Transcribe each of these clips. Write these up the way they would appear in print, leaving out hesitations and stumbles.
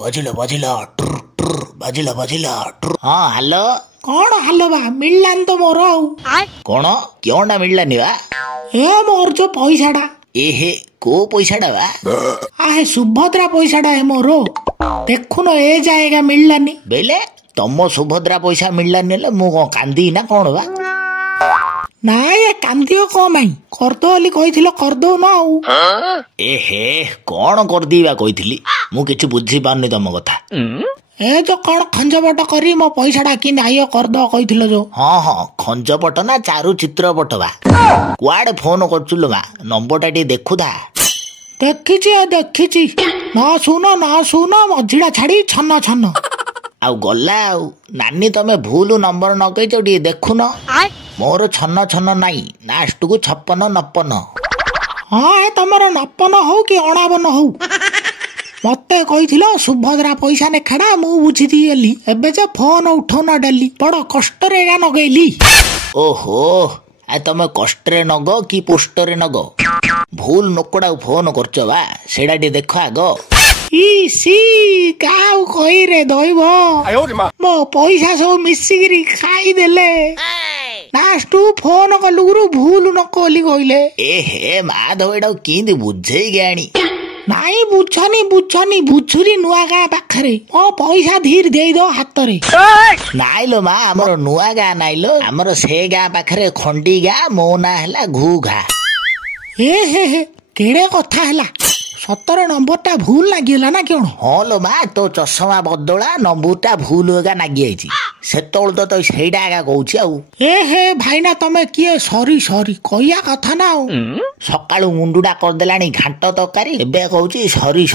बजिला बजिला ट्र ट्र बजिला बजिला ट्र। हाँ हेलो कौन हालो बा मिललान तो मोर कौन क्यों मिललानी बा ए मोर जो पैसाटा एहे को पैसाटा बा आहे सुभद्रा पैसाटा है मोर देखुन ए जाएगा मिललानी बेले तम सुभद्रा पैसा मिललानी मु कौन कांदी ना कौन बा ना ये कांदियो कौन माई करदो बोली कहिथिलो करदो ना एहे कौन कर दीवा कहिथिली मु किछु बुझी पारनी तम कथा ए जो कौन खंजपट करी मो पैसाटा कि आइयो करदो कहिथिलो जो हाँ हाँ खंजपट ना चारु चित्र पट बा कुआडे फोन करचुलो बा नंबरटा टी देखुदा देखिची ना सुन मझिड़ा छाड़ी छन छन आउ गला आउ नानी तमे भूल नंबर न कहिच टी देखुन मोर छन छन नाई लास्ट को 56 59 हाँ तमर नपन हो कि अणावन हो मते कहिथिलो सुभद्रा पैसा ने खड़ा मु बुझी दियली एबे जे फोन उठौना डाली बड़ कष्ट रे गा नगैली ओहो आ तमे कष्ट रे नगो कि पोस्ट रे नगो भूल नकोडा फोन करचो बा सेडा टी देखो आगो ई सी काउ कहि रे दइबो मो पैसा सब मिसिगिरी खाई देले लास्ट फोन कलुगुरु भूल न कोली कइले ए हे माधव एडा किंदी बुझेई गाणी नाई बुझनी बुझुरी नुआ गाँ पाखरे मो पैसा धीर देई दो हातरे नाइलो मा हमर नुआ गाँ नाइलो हमर से गाँ पाखरे खंडी गाँ मो ना हला घू घा ए हे केड़े कथा हला 17 नंबरटा भूल लागिला ना क्यों हाँ लो मा तो चश्मा बदला नंबरटा भूल होगा नागी आइछि सेतोल तो सेइडा आगा कहूछि आउ ए हे भाईना तमे किए सॉरी कहिया कथा ना सकाळु मुंडुडा कर देलानी घांट तकारी एबे कहूछि सॉरी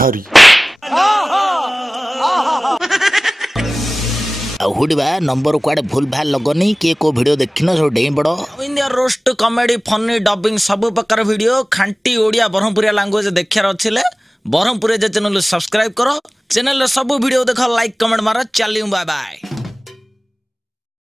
हुडबा नंबर कुआडे भूल भाल लगनी के को वीडियो देखिन सो डेई बड़ो India roast comedy funny dubbing सब प्रकार वीडियो खांटी ओडिया ब्रह्मपुरिया लैंग्वेज देखार अच्छे ब्रह्मपुरिया चैनल सब्सक्राइब करो चैनल सब वीडियो देख लाइक कमेंट मार चलियो बाय बाय।